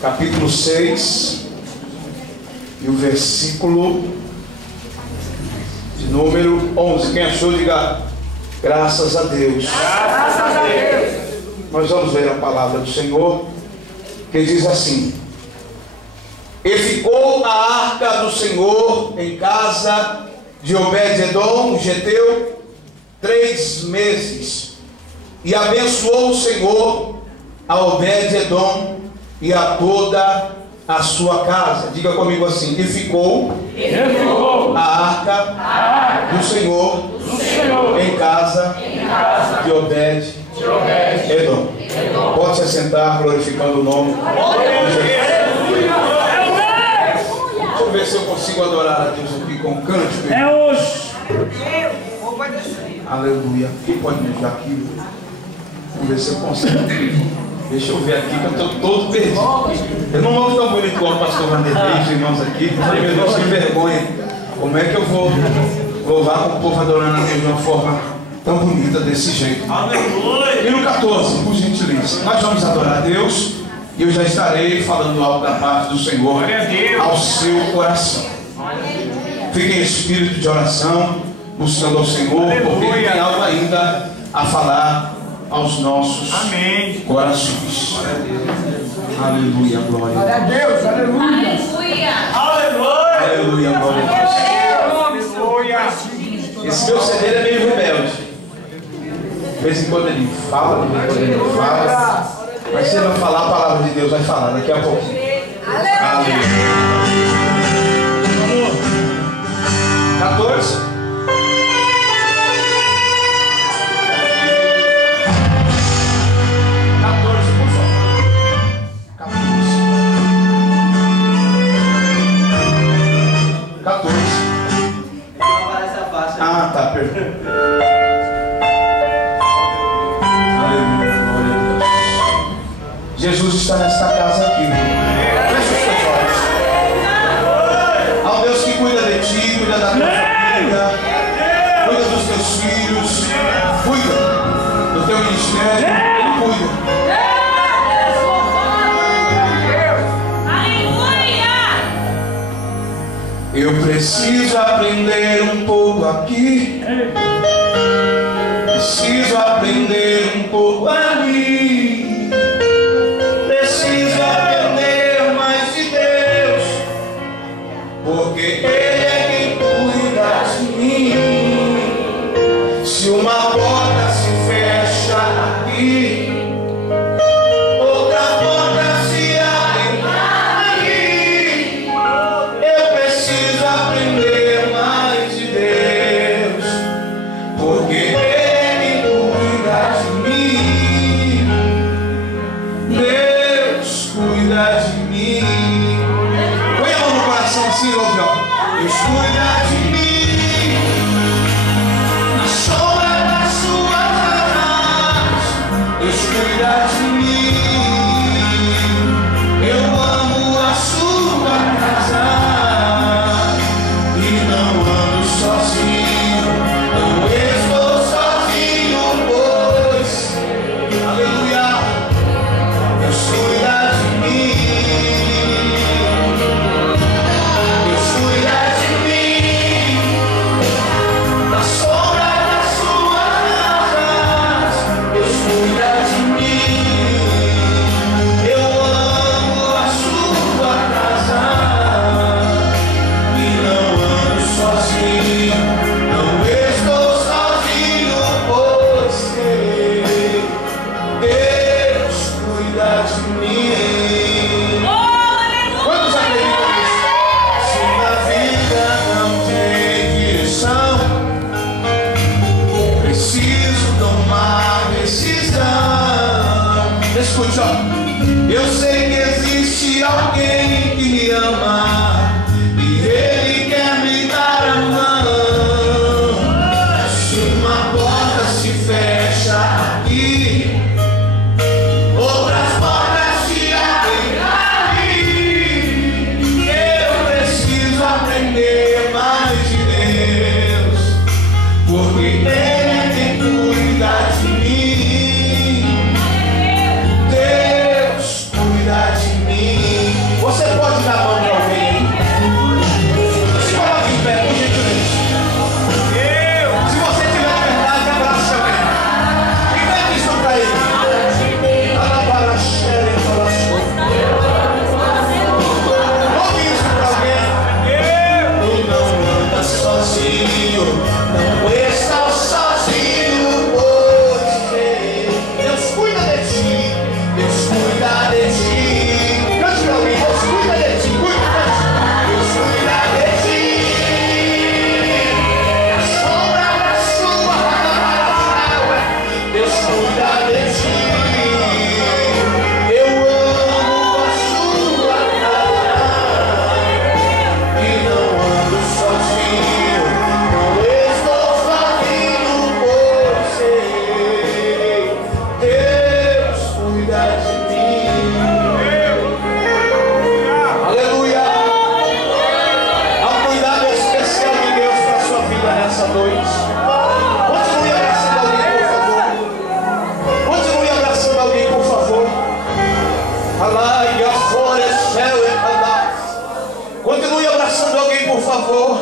Capítulo 6 e o versículo de número 11. Quem achou, diga graças a Deus. Graças a Deus. Nós vamos ler a palavra do Senhor, que diz assim: E ficou a arca do Senhor em casa de Obed-edom, geteu, 3 meses, e abençoou o Senhor a Obed-edom e a toda a sua casa. Diga comigo assim: e ficou a arca do Senhor em casa de Obed-edom. Pode se sentar, glorificando o nome de Jesus. Deixa eu ver se eu consigo adorar a Deus aqui com cântico. É hoje. Aleluia. Quem pode me ajudar aqui? Vamos ver se eu consigo. Deixa eu ver aqui, que eu estou todo perdido. Eu não louvo tão bonito como o pastor Vanderlei, os irmãos aqui. Meu Deus, que vergonha. Como é que eu vou louvar com o povo adorando a Deus de uma forma tão bonita desse jeito? Aleluia. E no 14, por gentileza, nós vamos adorar a Deus. E eu já estarei falando algo da parte do Senhor ao seu coração. Fique em espírito de oração, buscando ao Senhor, porque Ele tem algo ainda a falar aos nossos corações. Aleluia, glória a Deus. Aleluia. Aleluia, glória a Deus. Esse meu CD é meio rebelde. De vez em quando ele fala, de vez em quando ele não fala. Mas se ele não falar, a palavra de Deus vai falar daqui a pouquinho. Aleluia. 14. Ah, tá, perfeito. Aleluia, glória a Deus. Jesus está nesta casa aqui. Feche os seus olhos. Ao Deus que cuida de ti, cuida da tua família, cuida dos teus filhos, cuida do teu ministério, Ele cuida. Eu preciso aprender um pouco aqui, preciso aprender um pouco ali, preciso aprender mais de Deus, porque Ele é quem cuida de mim. Se uma porta se fecha aqui, outra porta se abre ali. Eu preciso aprender mais de Deus, porque Ele cuida de mim. Deus cuida de mim. Põe a mão no coração assim, ouve, ó. Deus cuida de mim. Na sombra das suas asas, Deus cuida de mim. Eu amo a sua casa e não ando sozinho, não estou sozinho, pois, aleluia, Deus cuida de mim, Deus cuida de mim, na sombra das suas asas, Deus cuida de mim. Eu amo a sua casa e não ando sozinho, não estou sozinho, pois sei, Deus cuida de mim. Quantos acreditam nisso? Se na vida não tem direção, preciso tomar decisão. Escute, ó. Eu sei que existe alguém que me ama e Ele quer me dar a mão. Se uma porta se fecha aqui, outras portas se abrem ali. Eu preciso aprender mais de Deus, porque Ele é quem cuida de mim. Continue abraçando alguém, por favor.